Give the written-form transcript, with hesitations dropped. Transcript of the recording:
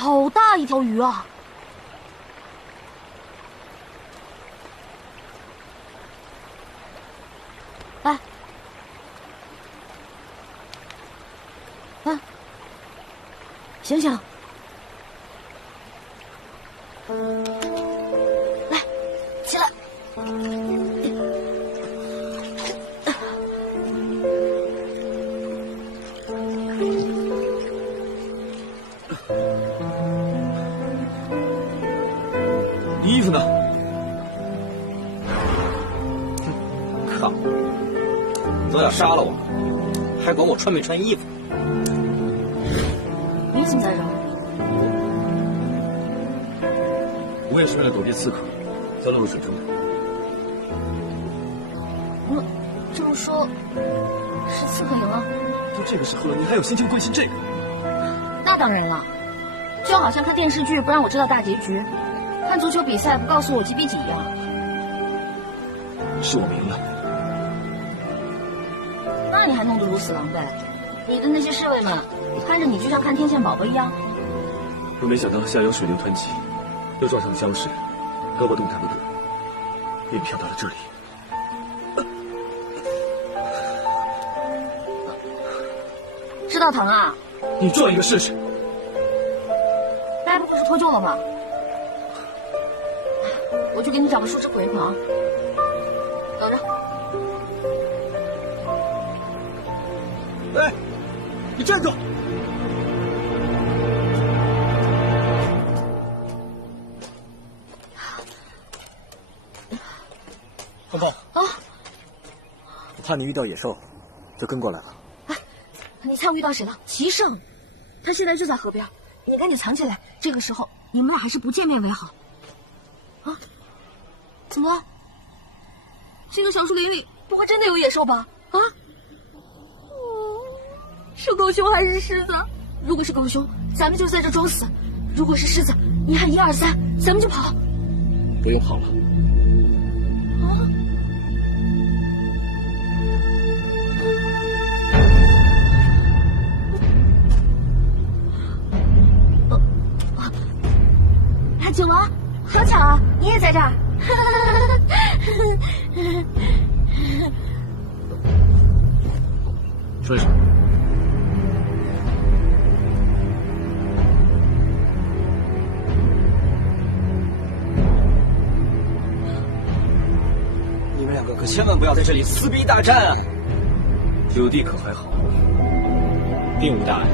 好大一条鱼啊！来，啊，醒醒！来，起来！你衣服呢？靠！都要杀了我，还管我穿没穿衣服？你怎么在这儿？我也是为了躲避刺客，才落入水中的。这么说，是刺客赢了？都这个时候了，你还有心情关心这个？那当然了，就好像看电视剧不让我知道大结局，看足球比赛不告诉我几比几一样。是我赢了。那你还弄得如此狼狈，你的那些侍卫们看着你就像看天线宝宝一样。我没想到下游水流湍急，又撞上了礁石，胳膊动弹不得，便飘到了这里。知道疼啊？你撞一个试试。该不会是脱臼了吧？我去给你找个树枝裹一裹啊。等着。哎，你站住！报告啊！我怕你遇到野兽，就跟过来了。哎，你猜我遇到谁了？齐胜，他现在就在河边，你赶紧藏起来。这个时候你们俩还是不见面为好。啊？怎么了？这个小树林里不会真的有野兽吧？啊？是狗熊还是狮子？如果是狗熊，咱们就在这装死；如果是狮子，你喊1、2、3，咱们就跑。不用跑了。啊！景王，好巧啊，你也在这儿。说什么？你们两个可千万不要在这里撕逼大战啊！九弟可还好？并无大碍。